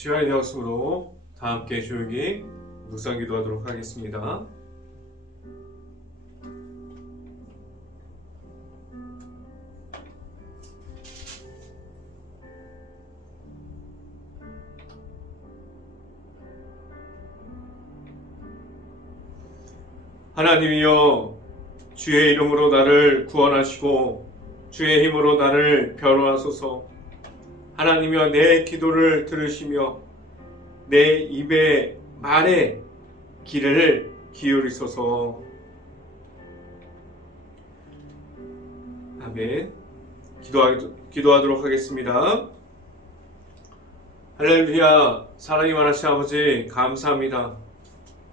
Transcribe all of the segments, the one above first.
시간이 되었으므로 다 함께 조용히 묵상 기도하도록 하겠습니다. 하나님이여, 주의 이름으로 나를 구원하시고 주의 힘으로 나를 변호하소서. 하나님이여, 내 기도를 들으시며 내 입의 말에 귀를 기울이소서. 아멘. 기도하도록 하겠습니다. 할렐루야. 사랑이 많으신 아버지, 감사합니다.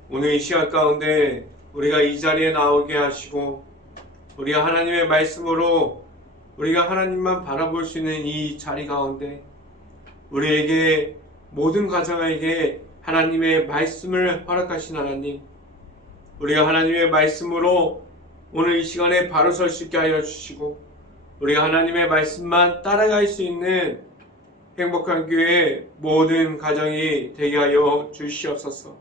오늘 이 시간 가운데 우리가 이 자리에 나오게 하시고, 우리가 하나님의 말씀으로 우리가 하나님만 바라볼 수 있는 이 자리 가운데 우리에게, 모든 가정에게 하나님의 말씀을 허락하신 하나님, 우리가 하나님의 말씀으로 오늘 이 시간에 바로 설 수 있게 하여 주시고, 우리가 하나님의 말씀만 따라갈 수 있는 행복한 교회 모든 가정이 되게 하여 주시옵소서.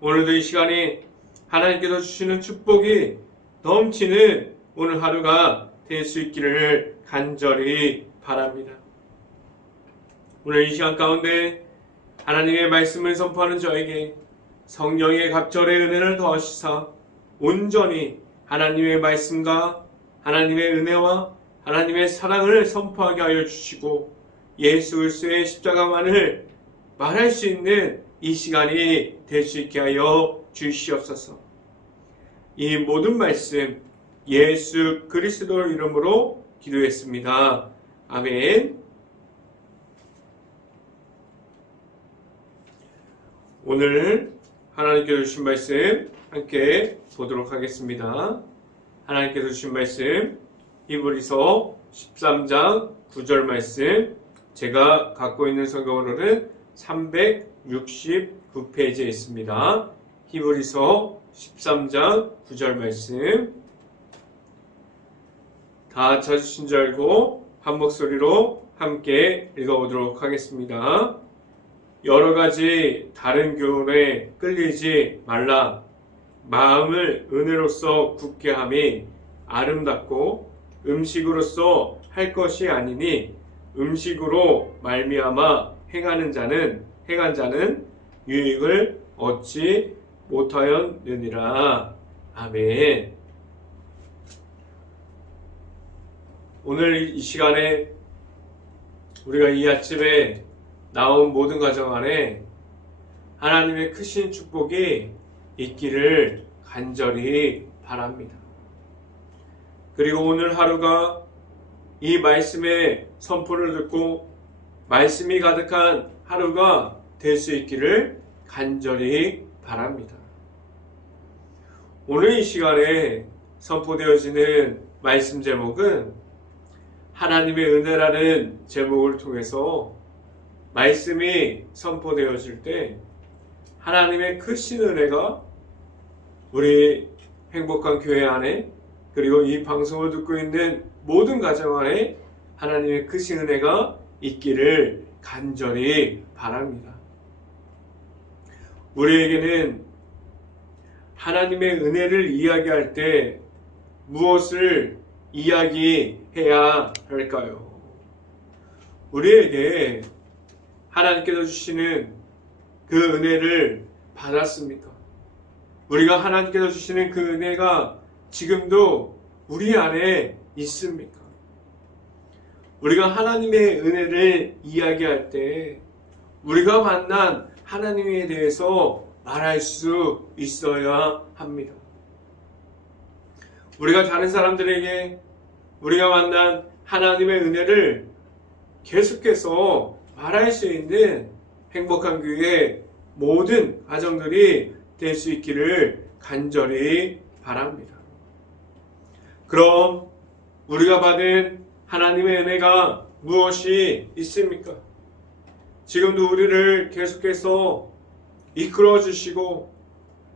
오늘도 이 시간이 하나님께서 주시는 축복이 넘치는 오늘 하루가 될 수 있기를 간절히 바랍니다. 오늘 이 시간 가운데 하나님의 말씀을 선포하는 저에게 성령의 갑절의 은혜를 더하시사 온전히 하나님의 말씀과 하나님의 은혜와 하나님의 사랑을 선포하게 하여 주시고, 예수 그리스도의 십자가만을 말할 수 있는 이 시간이 될 수 있게 하여 주시옵소서. 이 모든 말씀 예수 그리스도 이름으로 기도했습니다. 아멘. 오늘 하나님께서 주신 말씀 함께 보도록 하겠습니다. 하나님께서 주신 말씀 히브리서 13장 9절 말씀, 제가 갖고 있는 성경으로는 369페이지에 있습니다. 히브리서 13장 9절 말씀, 다 찾으신 줄 알고 한 목소리로 함께 읽어보도록 하겠습니다. 여러 가지 다른 교훈에 끌리지 말라. 마음을 은혜로서 굳게 함이 아름답고 음식으로서 할 것이 아니니, 음식으로 말미암아 행한 자는 유익을 얻지 못하였느니라. 아멘. 오늘 이 시간에 우리가 이 아침에 나온 모든 가정 안에 하나님의 크신 축복이 있기를 간절히 바랍니다. 그리고 오늘 하루가 이 말씀의 선포를 듣고 말씀이 가득한 하루가 될 수 있기를 간절히 바랍니다. 오늘 이 시간에 선포되어지는 말씀 제목은 하나님의 은혜라는 제목을 통해서 말씀이 선포되어질 때 하나님의 크신 은혜가 우리 행복한 교회 안에, 그리고 이 방송을 듣고 있는 모든 가정 안에 하나님의 크신 은혜가 있기를 간절히 바랍니다. 우리에게는 하나님의 은혜를 이야기할 때 무엇을 이야기해야 할까요? 우리에게 하나님께서 주시는 그 은혜를 받았습니까? 우리가 하나님께서 주시는 그 은혜가 지금도 우리 안에 있습니까? 우리가 하나님의 은혜를 이야기할 때 우리가 만난 하나님에 대해서 말할 수 있어야 합니다. 우리가 다른 사람들에게 우리가 만난 하나님의 은혜를 계속해서 말할 수 있는 행복한 교회 모든 가정들이 될 수 있기를 간절히 바랍니다. 그럼 우리가 받은 하나님의 은혜가 무엇이 있습니까? 지금도 우리를 계속해서 이끌어 주시고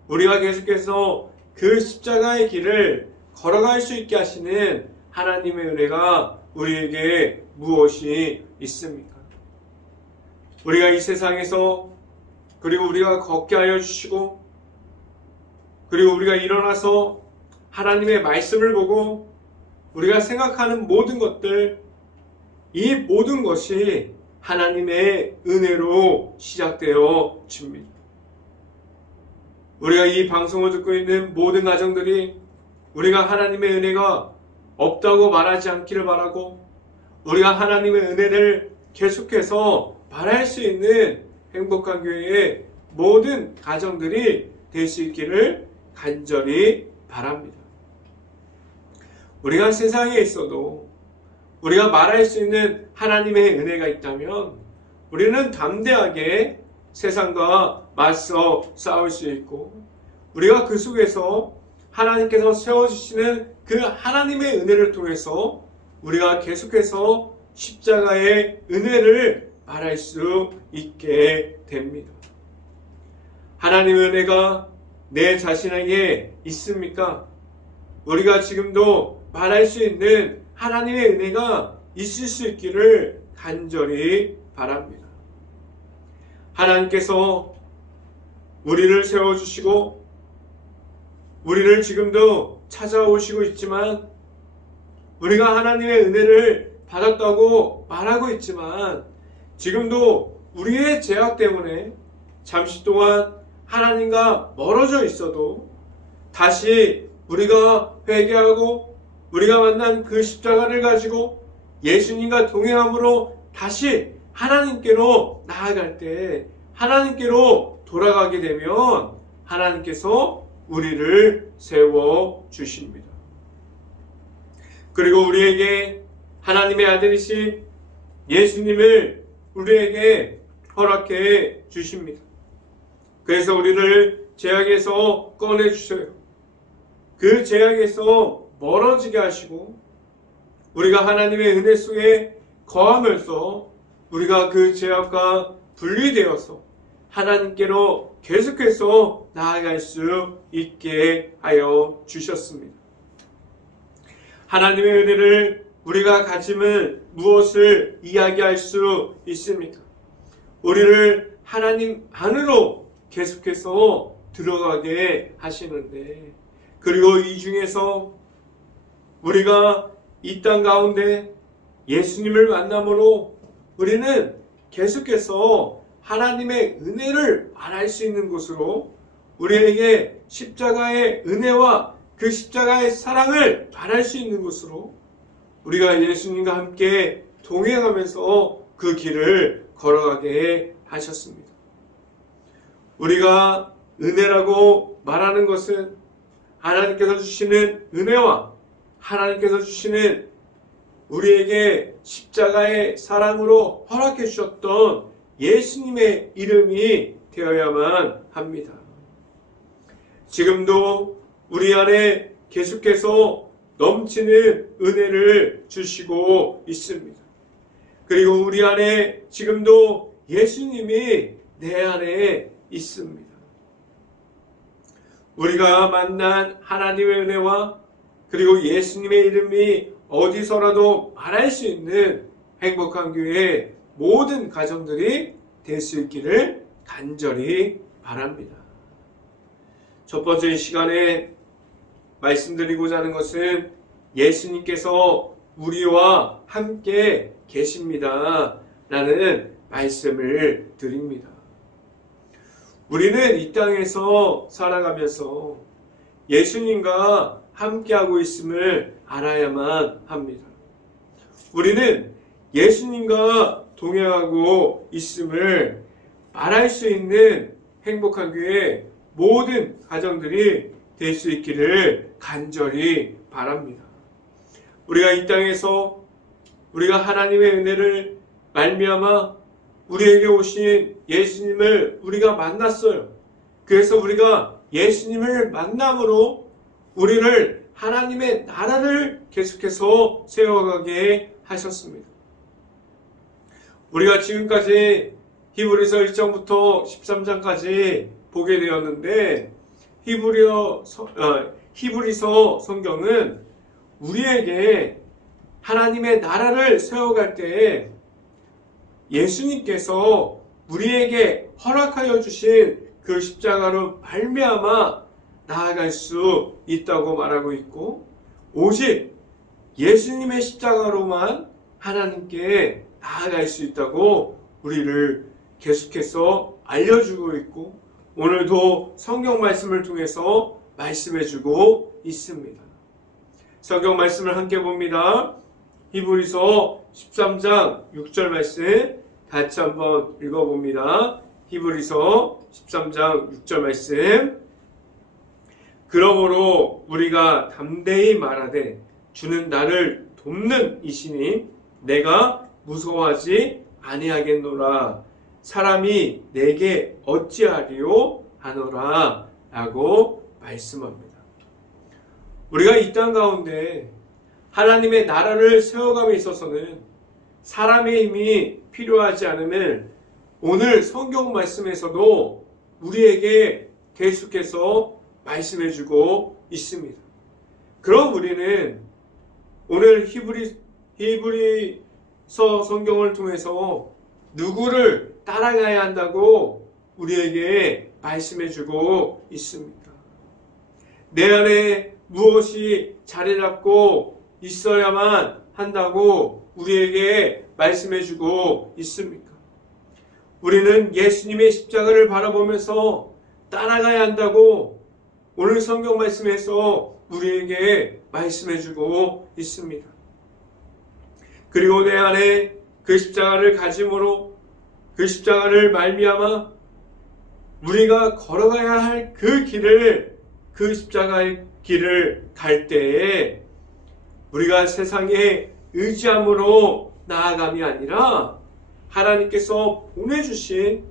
우리가 계속해서 그 십자가의 길을 걸어갈 수 있게 하시는 하나님의 은혜가 우리에게 무엇이 있습니까? 우리가 이 세상에서 그리고 우리가 걷게 하여 주시고 그리고 우리가 일어나서 하나님의 말씀을 보고 우리가 생각하는 모든 것들, 이 모든 것이 하나님의 은혜로 시작되어 집니다. 우리가 이 방송을 듣고 있는 모든 가정들이 우리가 하나님의 은혜가 없다고 말하지 않기를 바라고 우리가 하나님의 은혜를 계속해서 말할 수 있는 행복한 교회의 모든 가정들이 될 수 있기를 간절히 바랍니다. 우리가 세상에 있어도 우리가 말할 수 있는 하나님의 은혜가 있다면 우리는 담대하게 세상과 맞서 싸울 수 있고 우리가 그 속에서 하나님께서 세워주시는 그 하나님의 은혜를 통해서 우리가 계속해서 십자가의 은혜를 말할 수 있게 됩니다. 하나님의 은혜가 내 자신에게 있습니까? 우리가 지금도 말할 수 있는 하나님의 은혜가 있을 수 있기를 간절히 바랍니다. 하나님께서 우리를 세워주시고 우리를 지금도 찾아오시고 있지만 우리가 하나님의 은혜를 받았다고 말하고 있지만 지금도 우리의 죄악 때문에 잠시 동안 하나님과 멀어져 있어도 다시 우리가 회개하고 우리가 만난 그 십자가를 가지고 예수님과 동행함으로 다시 하나님께로 나아갈 때 하나님께로 돌아가게 되면 하나님께서 우리를 세워주십니다. 그리고 우리에게 하나님의 아들이신 예수님을 우리에게 허락해 주십니다. 그래서 우리를 죄악에서 꺼내주셔요. 그 죄악에서 멀어지게 하시고 우리가 하나님의 은혜 속에 거하면서 우리가 그 죄악과 분리되어서 하나님께로 계속해서 나아갈 수 있게 하여 주셨습니다. 하나님의 은혜를 우리가 가지면 무엇을 이야기할 수 있습니까? 우리를 하나님 안으로 계속해서 들어가게 하시는데 그리고 이 중에서 우리가 이 땅 가운데 예수님을 만남으로 우리는 계속해서 하나님의 은혜를 말할 수 있는 곳으로 우리에게 십자가의 은혜와 그 십자가의 사랑을 말할 수 있는 곳으로 우리가 예수님과 함께 동행하면서 그 길을 걸어가게 하셨습니다. 우리가 은혜라고 말하는 것은 하나님께서 주시는 은혜와 하나님께서 주시는 우리에게 십자가의 사랑으로 허락해 주셨던 예수님의 이름이 되어야만 합니다. 지금도 우리 안에 계속해서 넘치는 은혜를 주시고 있습니다. 그리고 우리 안에 지금도 예수님이 내 안에 있습니다. 우리가 만난 하나님의 은혜와 그리고 예수님의 이름이 어디서라도 말할 수 있는 행복한 교회의 모든 가정들이 될 수 있기를 간절히 바랍니다. 첫 번째 시간에 말씀드리고자 하는 것은 예수님께서 우리와 함께 계십니다 라는 말씀을 드립니다. 우리는 이 땅에서 살아가면서 예수님과 함께하고 있음을 알아야만 합니다. 우리는 예수님과 동행하고 있음을 말할 수 있는 행복한 교회 모든 가정들이 될 수 있기를 간절히 바랍니다. 우리가 이 땅에서 우리가 하나님의 은혜를 말미암아 우리에게 오신 예수님을 우리가 만났어요. 그래서 우리가 예수님을 만남으로 우리를 하나님의 나라를 계속해서 세워가게 하셨습니다. 우리가 지금까지 히브리서 1장부터 13장까지 보게 되었는데 히브리서 성경은 우리에게 하나님의 나라를 세워갈 때 예수님께서 우리에게 허락하여 주신 그 십자가로 말미암아 나아갈 수 있다고 말하고 있고, 오직 예수님의 십자가로만 하나님께 나아갈 수 있다고 우리를 계속해서 알려주고 있고, 오늘도 성경 말씀을 통해서 말씀해주고 있습니다. 성경 말씀을 함께 봅니다. 히브리서 13장 6절 말씀 같이 한번 읽어봅니다. 히브리서 13장 6절 말씀. 그러므로 우리가 담대히 말하되 주는 나를 돕는 이시니 내가 무서워하지 아니하겠노라. 사람이 내게 어찌하리요 하노라 라고 말씀합니다. 우리가 이 땅 가운데 하나님의 나라를 세워감에 있어서는 사람의 힘이 필요하지 않음을 오늘 성경 말씀에서도 우리에게 계속해서 말씀해주고 있습니다. 그럼 우리는 오늘 히브리서 성경을 통해서 누구를 따라가야 한다고 우리에게 말씀해주고 있습니다. 내 안에 무엇이 자리 잡고 있어야만 한다고 우리에게 말씀해주고 있습니까? 우리는 예수님의 십자가를 바라보면서 따라가야 한다고 오늘 성경 말씀에서 우리에게 말씀해주고 있습니다. 그리고 내 안에 그 십자가를 가짐으로 그 십자가를 말미암아 우리가 걸어가야 할 그 길을, 그 십자가의 길을 갈 때에 우리가 세상에 의지함으로 나아감이 아니라 하나님께서 보내주신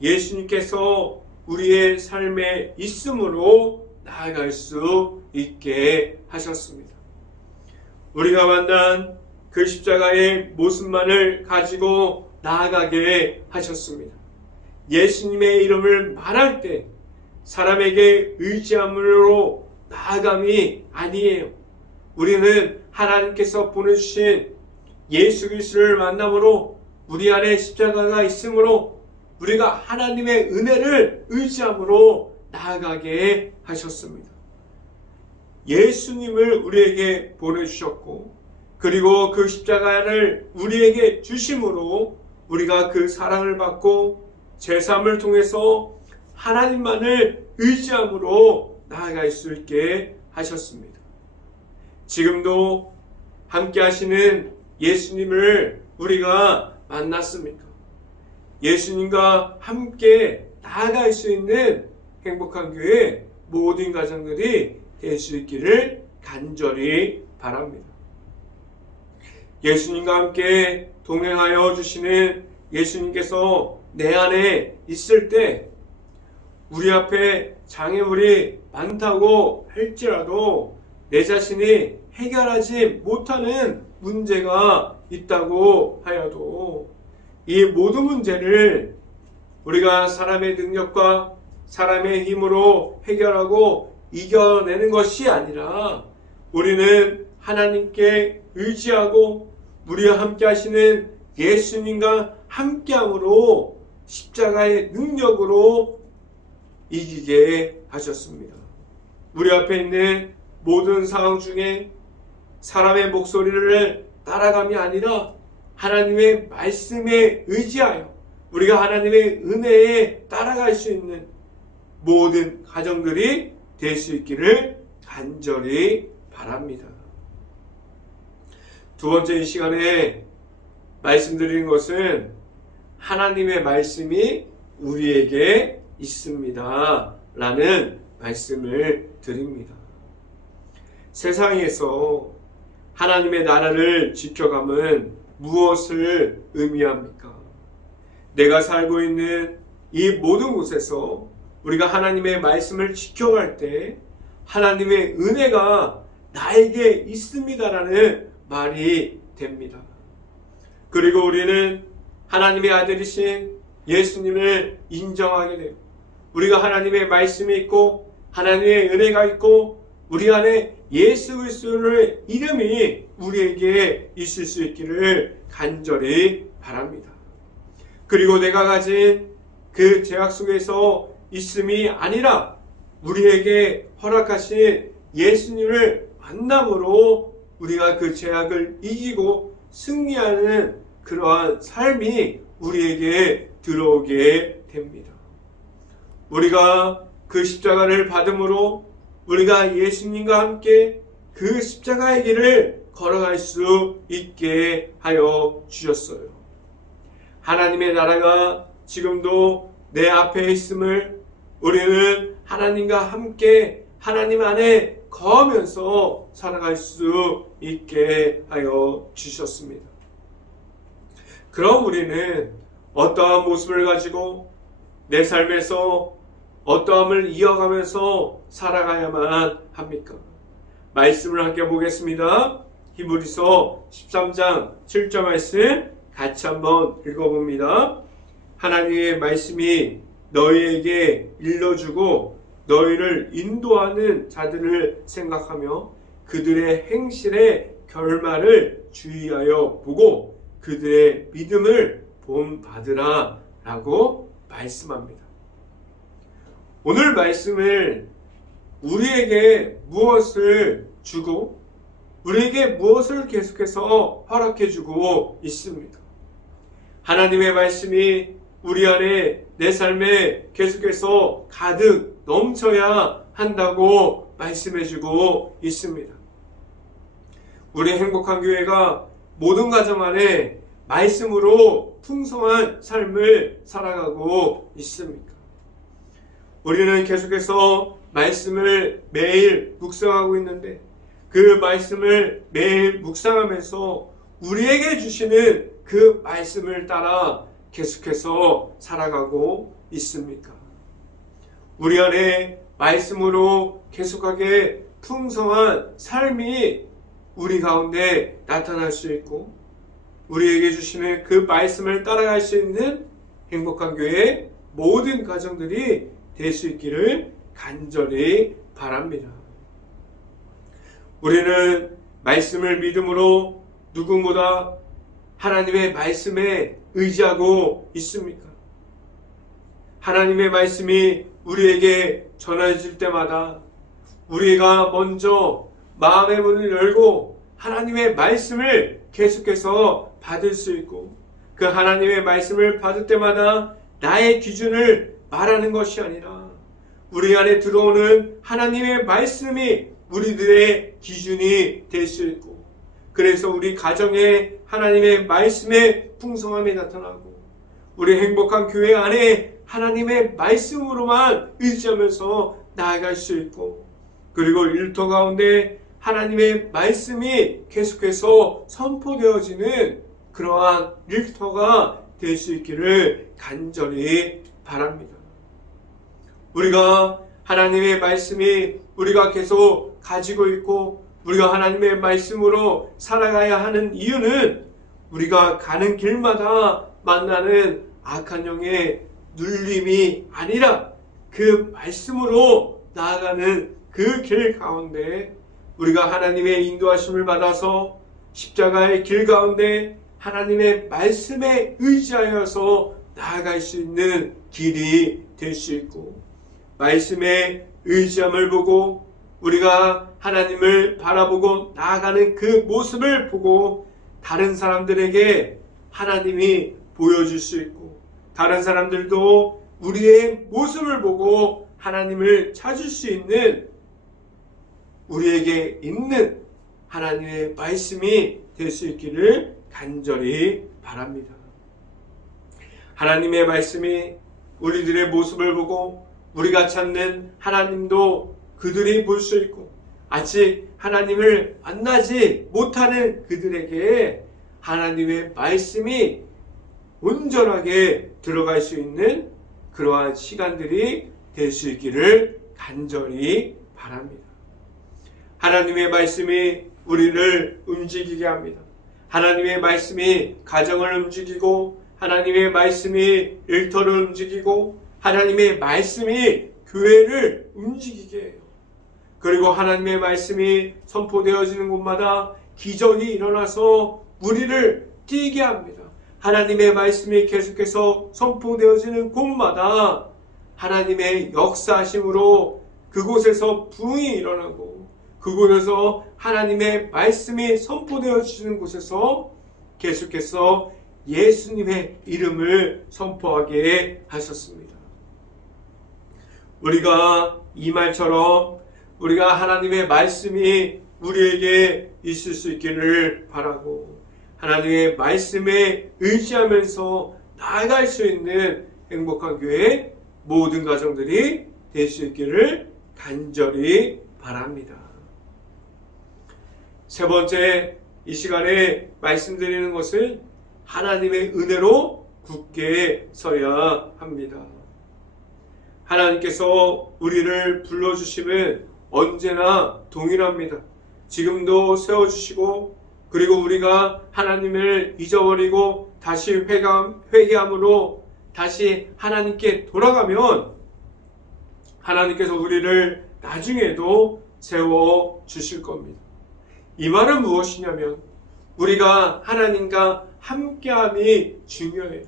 예수님께서 우리의 삶에 있음으로 나아갈 수 있게 하셨습니다. 우리가 만난 그 십자가의 모습만을 가지고 나아가게 하셨습니다. 예수님의 이름을 말할 때 사람에게 의지함으로 나아감이 아니에요. 우리는 하나님께서 보내주신 예수 그리스도를 만남으로 우리 안에 십자가가 있으므로 우리가 하나님의 은혜를 의지함으로 나아가게 하셨습니다. 예수님을 우리에게 보내주셨고 그리고 그 십자가를 우리에게 주심으로 우리가 그 사랑을 받고 제3을 통해서 하나님만을 의지함으로 나아갈 수 있게 하셨습니다. 지금도 함께 하시는 예수님을 우리가 만났습니까? 예수님과 함께 나아갈 수 있는 행복한 교회 모든 가정들이 될 수 있기를 간절히 바랍니다. 예수님과 함께 동행하여 주시는 예수님께서 내 안에 있을 때 우리 앞에 장애물이 많다고 할지라도 내 자신이 해결하지 못하는 문제가 있다고 하여도 이 모든 문제를 우리가 사람의 능력과 사람의 힘으로 해결하고 이겨내는 것이 아니라 우리는 하나님께 의지하고 우리와 함께 하시는 예수님과 함께함으로 십자가의 능력으로 이기게 하셨습니다. 우리 앞에 있는 모든 상황 중에 사람의 목소리를 따라감이 아니라 하나님의 말씀에 의지하여 우리가 하나님의 은혜에 따라갈 수 있는 모든 가정들이 될 수 있기를 간절히 바랍니다. 두 번째 이 시간에 말씀드리는 것은 하나님의 말씀이 우리에게 있습니다 라는 말씀을 드립니다. 세상에서 하나님의 나라를 지켜감은 무엇을 의미합니까? 내가 살고 있는 이 모든 곳에서 우리가 하나님의 말씀을 지켜갈 때 하나님의 은혜가 나에게 있습니다라는 말이 됩니다. 그리고 우리는 하나님의 아들이신 예수님을 인정하게 돼요. 우리가 하나님의 말씀이 있고 하나님의 은혜가 있고 우리 안에 예수 그리스도의 이름이 우리에게 있을 수 있기를 간절히 바랍니다. 그리고 내가 가진 그 죄악 속에서 있음이 아니라 우리에게 허락하신 예수님을 만남으로 우리가 그 죄악을 이기고 승리하는 그러한 삶이 우리에게 들어오게 됩니다. 우리가 그 십자가를 받음으로 우리가 예수님과 함께 그 십자가의 길을 걸어갈 수 있게 하여 주셨어요. 하나님의 나라가 지금도 내 앞에 있음을 우리는 하나님과 함께 하나님 안에 거하면서 살아갈 수 있게 하여 주셨습니다. 그럼 우리는 어떠한 모습을 가지고 내 삶에서 어떠함을 이어가면서 살아가야만 합니까? 말씀을 함께 보겠습니다. 히브리서 13장 7절 말씀 같이 한번 읽어봅니다. 하나님의 말씀이 너희에게 일러주고 너희를 인도하는 자들을 생각하며 그들의 행실의 결말을 주의하여 보고 그들의 믿음을 본받으라 라고 말씀합니다. 오늘 말씀을 우리에게 무엇을 주고 우리에게 무엇을 계속해서 허락해 주고 있습니다. 하나님의 말씀이 우리 안에 내 삶에 계속해서 가득 넘쳐야 한다고 말씀해 주고 있습니다. 우리 행복한 교회가 모든 가정 안에 말씀으로 풍성한 삶을 살아가고 있습니까? 우리는 계속해서 말씀을 매일 묵상하고 있는데 그 말씀을 매일 묵상하면서 우리에게 주시는 그 말씀을 따라 계속해서 살아가고 있습니까? 우리 안에 말씀으로 계속하게 풍성한 삶이 우리 가운데 나타날 수 있고 우리에게 주시는 그 말씀을 따라갈 수 있는 행복한 교회 모든 가정들이 될 수 있기를 간절히 바랍니다. 우리는 말씀을 믿음으로 누구보다 하나님의 말씀에 의지하고 있습니까? 하나님의 말씀이 우리에게 전해질 때마다 우리가 먼저 마음의 문을 열고 하나님의 말씀을 계속해서 받을 수 있고 그 하나님의 말씀을 받을 때마다 나의 기준을 말하는 것이 아니라 우리 안에 들어오는 하나님의 말씀이 우리들의 기준이 될 수 있고 그래서 우리 가정에 하나님의 말씀의 풍성함이 나타나고 우리 행복한 교회 안에 하나님의 말씀으로만 의지하면서 나아갈 수 있고 그리고 일터 가운데 하나님의 말씀이 계속해서 선포되어지는 그러한 일터가 될 수 있기를 간절히 바랍니다. 우리가 하나님의 말씀이 우리가 계속 가지고 있고 우리가 하나님의 말씀으로 살아가야 하는 이유는 우리가 가는 길마다 만나는 악한 영의 눌림이 아니라 그 말씀으로 나아가는 그 길 가운데 우리가 하나님의 인도하심을 받아서 십자가의 길 가운데 하나님의 말씀에 의지하여서 나아갈 수 있는 길이 될 수 있고 말씀의 의지함을 보고 우리가 하나님을 바라보고 나아가는 그 모습을 보고 다른 사람들에게 하나님이 보여줄 수 있고 다른 사람들도 우리의 모습을 보고 하나님을 찾을 수 있는 우리에게 있는 하나님의 말씀이 될 수 있기를 간절히 바랍니다. 하나님의 말씀이 우리들의 모습을 보고 우리가 찾는 하나님도 그들이 볼 수 있고 아직 하나님을 만나지 못하는 그들에게 하나님의 말씀이 온전하게 들어갈 수 있는 그러한 시간들이 될 수 있기를 간절히 바랍니다. 하나님의 말씀이 우리를 움직이게 합니다. 하나님의 말씀이 가정을 움직이고 하나님의 말씀이 일터를 움직이고 하나님의 말씀이 교회를 움직이게 해요. 그리고 하나님의 말씀이 선포되어지는 곳마다 기적이 일어나서 우리를 뛰게 합니다. 하나님의 말씀이 계속해서 선포되어지는 곳마다 하나님의 역사하심으로 그곳에서 부흥이 일어나고 그곳에서 하나님의 말씀이 선포되어지는 곳에서 계속해서 예수님의 이름을 선포하게 하셨습니다. 우리가 이 말처럼 우리가 하나님의 말씀이 우리에게 있을 수 있기를 바라고 하나님의 말씀에 의지하면서 나아갈 수 있는 행복한 교회 모든 가정들이 될 수 있기를 간절히 바랍니다. 세 번째, 이 시간에 말씀드리는 것은 하나님의 은혜로 굳게 서야 합니다. 하나님께서 우리를 불러주심은 언제나 동일합니다. 지금도 세워주시고 그리고 우리가 하나님을 잊어버리고 다시 회개함으로 다시 하나님께 돌아가면 하나님께서 우리를 나중에도 세워주실 겁니다. 이 말은 무엇이냐면 우리가 하나님과 함께함이 중요해요.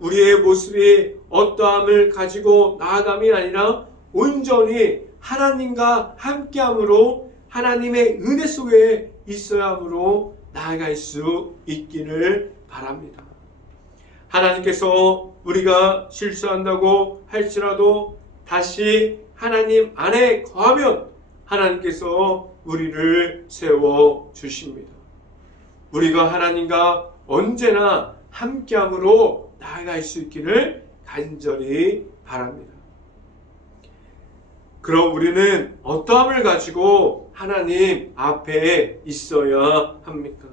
우리의 모습이 어떠함을 가지고 나아감이 아니라 온전히 하나님과 함께함으로 하나님의 은혜 속에 있어야 함으로 나아갈 수 있기를 바랍니다. 하나님께서 우리가 실수한다고 할지라도 다시 하나님 안에 거하면 하나님께서 우리를 세워주십니다. 우리가 하나님과 언제나 함께함으로 나아갈 수 있기를 간절히 바랍니다. 그럼 우리는 어떠함을 가지고 하나님 앞에 있어야 합니까?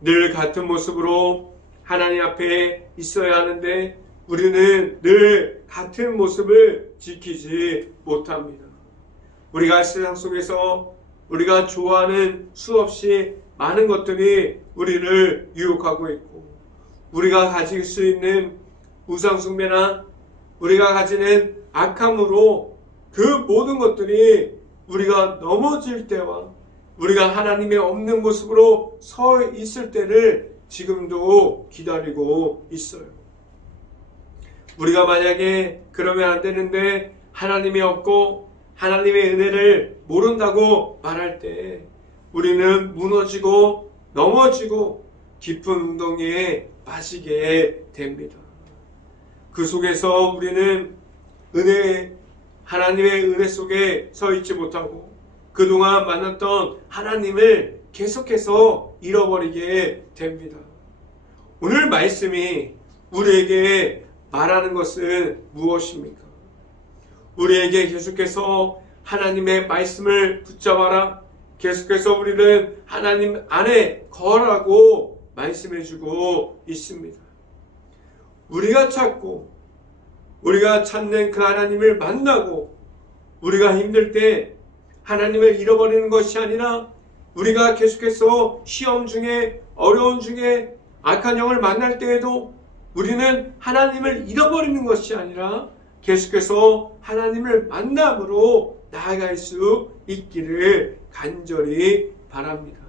늘 같은 모습으로 하나님 앞에 있어야 하는데 우리는 늘 같은 모습을 지키지 못합니다. 우리가 세상 속에서 우리가 좋아하는 수없이 많은 것들이 우리를 유혹하고 있고 우리가 가질 수 있는 우상숭배나 우리가 가지는 악함으로 그 모든 것들이 우리가 넘어질 때와 우리가 하나님의 없는 모습으로 서 있을 때를 지금도 기다리고 있어요. 우리가 만약에 그러면 안 되는데 하나님이 없고 하나님의 은혜를 모른다고 말할 때 우리는 무너지고 넘어지고 깊은 운동에 빠지게 됩니다. 그 속에서 우리는 하나님의 은혜 속에 서 있지 못하고 그동안 만났던 하나님을 계속해서 잃어버리게 됩니다. 오늘 말씀이 우리에게 말하는 것은 무엇입니까? 우리에게 계속해서 하나님의 말씀을 붙잡아라. 계속해서 우리는 하나님 안에 거하라고 말씀해주고 있습니다. 우리가 찾고 우리가 찾는 그 하나님을 만나고 우리가 힘들 때 하나님을 잃어버리는 것이 아니라 우리가 계속해서 시험 중에 어려움 중에 악한 영을 만날 때에도 우리는 하나님을 잃어버리는 것이 아니라 계속해서 하나님을 만남으로 나아갈 수 있기를 간절히 바랍니다.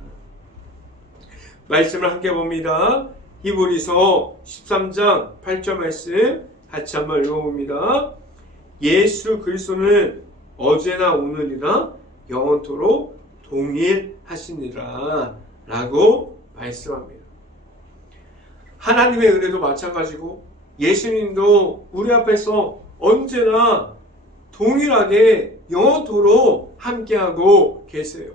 말씀을 함께 봅니다. 히브리서 13장 8절 말씀 같이 한번 읽어봅니다. 예수 그리스도는 어제나 오늘이나 영원토록 동일하시니라 라고 말씀합니다. 하나님의 은혜도 마찬가지고 예수님도 우리 앞에서 언제나 동일하게 영원토록 함께하고 계세요.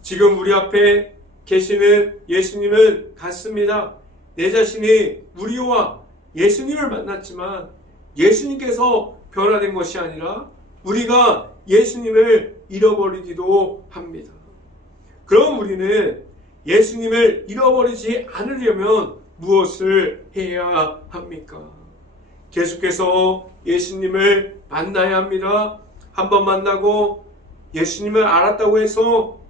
지금 우리 앞에 계시는 예수님은 같습니다. 내 자신이 우리와 예수님을 만났지만 예수님께서 변화된 것이 아니라 우리가 예수님을 잃어버리기도 합니다. 그럼 우리는 예수님을 잃어버리지 않으려면 무엇을 해야 합니까? 계속해서 예수님을 만나야 합니다. 한번 만나고 예수님을 알았다고 해서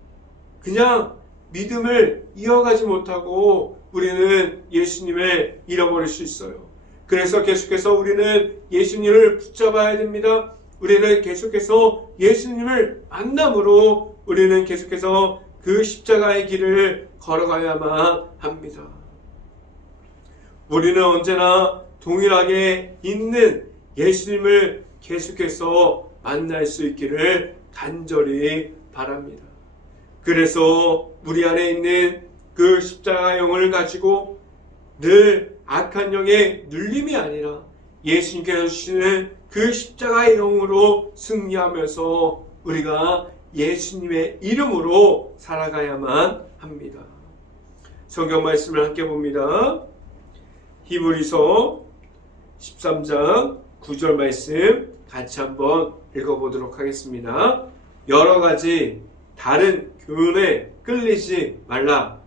그냥 믿음을 이어가지 못하고 우리는 예수님을 잃어버릴 수 있어요. 그래서 계속해서 우리는 예수님을 붙잡아야 됩니다. 우리는 계속해서 예수님을 만남으로 우리는 계속해서 그 십자가의 길을 걸어가야만 합니다. 우리는 언제나 동일하게 있는 예수님을 계속해서 만날 수 있기를 간절히 바랍니다. 그래서 우리 안에 있는 그 십자가 영을 가지고 늘 악한 영의 눌림이 아니라 예수님께서 주시는 그 십자가의 영으로 승리하면서 우리가 예수님의 이름으로 살아가야만 합니다. 성경 말씀을 함께 봅니다. 히브리서 13장 9절 말씀 같이 한번 읽어보도록 하겠습니다. 여러 가지 다른 교훈에 끌리지 말라.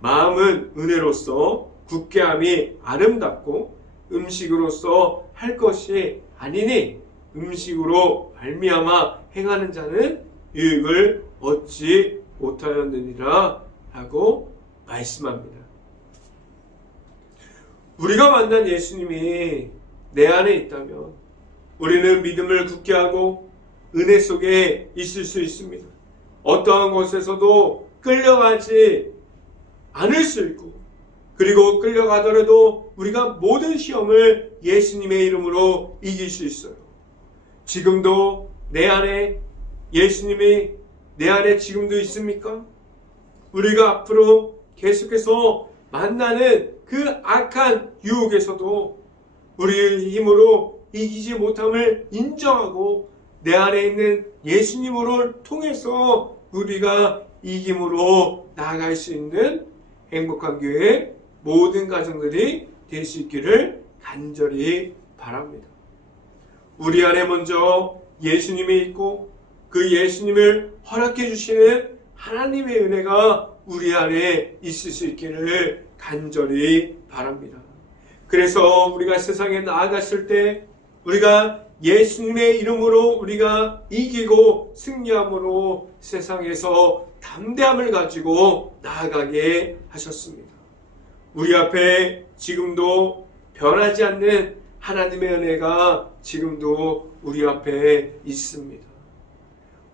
마음은 은혜로서 굳게함이 아름답고 음식으로서 할 것이 아니니 음식으로 말미암아 행하는 자는 유익을 얻지 못하였느니라 라고 말씀합니다. 우리가 만난 예수님이 내 안에 있다면 우리는 믿음을 굳게 하고 은혜 속에 있을 수 있습니다. 어떠한 곳에서도 끌려가지 않을 수 있고, 그리고 끌려가더라도 우리가 모든 시험을 예수님의 이름으로 이길 수 있어요. 지금도 내 안에 예수님이 내 안에 지금도 있습니까? 우리가 앞으로 계속해서 만나는 그 악한 유혹에서도 우리의 힘으로 이기지 못함을 인정하고 내 안에 있는 예수님으로 통해서 우리가 이김으로 나아갈 수 있는 행복한 교회 모든 가정들이 될 수 있기를 간절히 바랍니다. 우리 안에 먼저 예수님이 있고 그 예수님을 허락해 주시는 하나님의 은혜가 우리 안에 있을 수 있기를 간절히 바랍니다. 그래서 우리가 세상에 나아갔을 때 우리가 예수님의 이름으로 우리가 이기고 승리함으로 세상에서 담대함을 가지고 나아가게 하셨습니다. 우리 앞에 지금도 변하지 않는 하나님의 은혜가 지금도 우리 앞에 있습니다.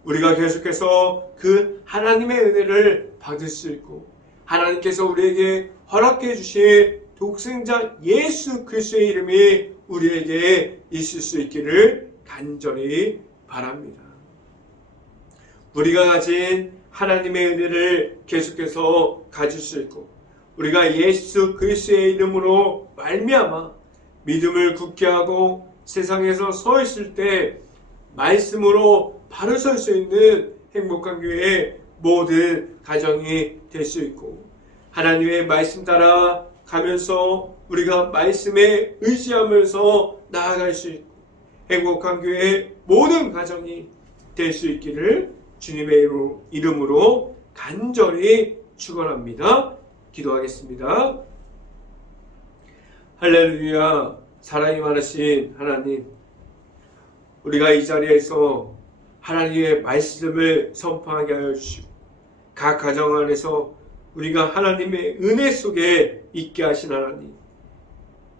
우리가 계속해서 그 하나님의 은혜를 받을 수 있고 하나님께서 우리에게 허락해 주신 독생자 예수 그리스도의 이름이 우리에게 있을 수 있기를 간절히 바랍니다. 우리가 가진 하나님의 은혜를 계속해서 가질 수 있고 우리가 예수 그리스도의 이름으로 말미암아 믿음을 굳게 하고 세상에서 서 있을 때 말씀으로 바로 설 수 있는 행복한 교회의 모든 가정이 될 수 있고 하나님의 말씀 따라 가면서 우리가 말씀에 의지하면서 나아갈 수 있고 행복한 교회의 모든 가정이 될 수 있기를 주님의 이름으로 간절히 축원합니다. 기도하겠습니다. 할렐루야. 사랑이 많으신 하나님, 우리가 이 자리에서 하나님의 말씀을 선포하게 하여 주시고 각 가정 안에서 우리가 하나님의 은혜 속에 있게 하신 하나님,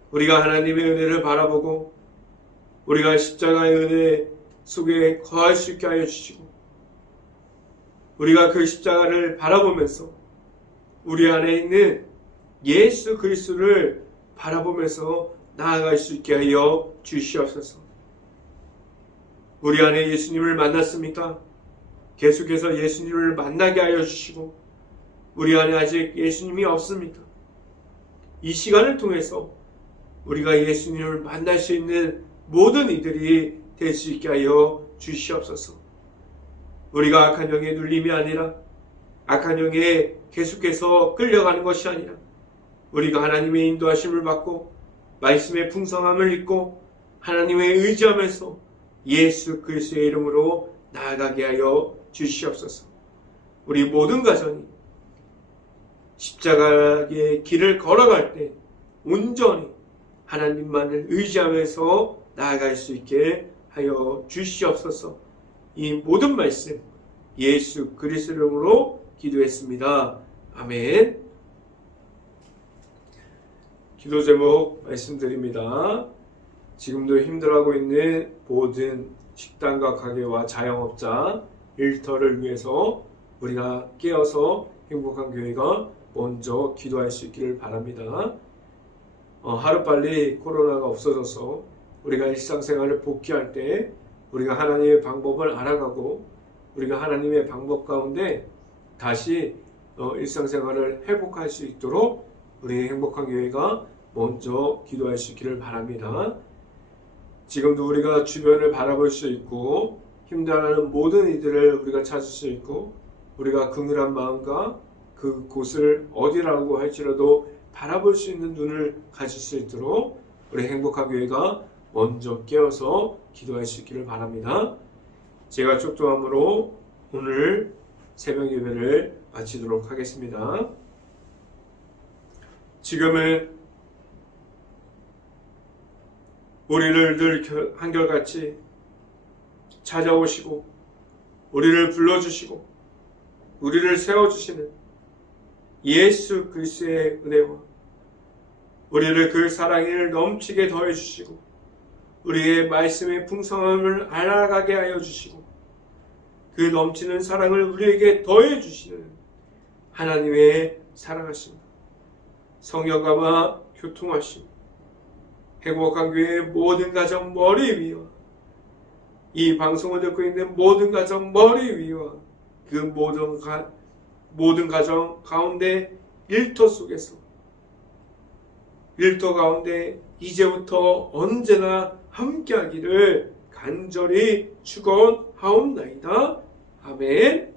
우리가 하나님의 은혜를 바라보고 우리가 십자가의 은혜 속에 거할 수 있게 하여 주시고 우리가 그 십자가를 바라보면서 우리 안에 있는 예수 그리스도를 바라보면서 나아갈 수 있게 하여 주시옵소서. 우리 안에 예수님을 만났습니까? 계속해서 예수님을 만나게 하여 주시고 우리 안에 아직 예수님이 없습니까? 이 시간을 통해서 우리가 예수님을 만날 수 있는 모든 이들이 될 수 있게 하여 주시옵소서. 우리가 악한 영의 눌림이 아니라 악한 영에 계속해서 끌려가는 것이 아니라 우리가 하나님의 인도하심을 받고 말씀의 풍성함을 입고 하나님의 의지하면서 예수 그리스도의 이름으로 나아가게 하여 주시옵소서. 우리 모든 가정이 십자가의 길을 걸어갈 때 온전히 하나님만을 의지하면서 나아갈 수 있게 하여 주시옵소서. 이 모든 말씀 예수 그리스도 이름으로 기도했습니다. 아멘. 기도 제목 말씀드립니다. 지금도 힘들어하고 있는 모든 식당과 가게와 자영업자, 일터를 위해서 우리가 깨어서 행복한 교회가 먼저 기도할 수 있기를 바랍니다. 하루빨리 코로나가 없어져서 우리가 일상생활을 복귀할 때 우리가 하나님의 방법을 알아가고 우리가 하나님의 방법 가운데 다시 일상생활을 회복할 수 있도록 우리 행복한 교회가 먼저 기도할 수 있기를 바랍니다. 지금도 우리가 주변을 바라볼 수 있고 힘들어하는 모든 이들을 우리가 찾을 수 있고 우리가 긍휼한 마음과 그 곳을 어디라고 할지라도 바라볼 수 있는 눈을 가질 수 있도록 우리 행복한 교회가 먼저 깨어서 기도할 수 있기를 바랍니다. 제가 쪽도함으로 오늘 새벽 예배를 마치도록 하겠습니다. 지금은 우리를 늘 한결같이 찾아오시고 우리를 불러주시고 우리를 세워주시는 예수 그리스도의 은혜와 우리를 그 사랑을 넘치게 더해주시고 우리의 말씀의 풍성함을 알아가게 하여 주시고 그 넘치는 사랑을 우리에게 더해주시는 하나님의 사랑하심, 성령과 교통하심, 행복한 교회의 모든 가정 머리 위와 이 방송을 듣고 있는 모든 가정 머리 위와 그 모든 가정 가운데 일터 속에서 일터 가운데 이제부터 언제나 함께하기를 간절히 축원하옵나이다. 아멘.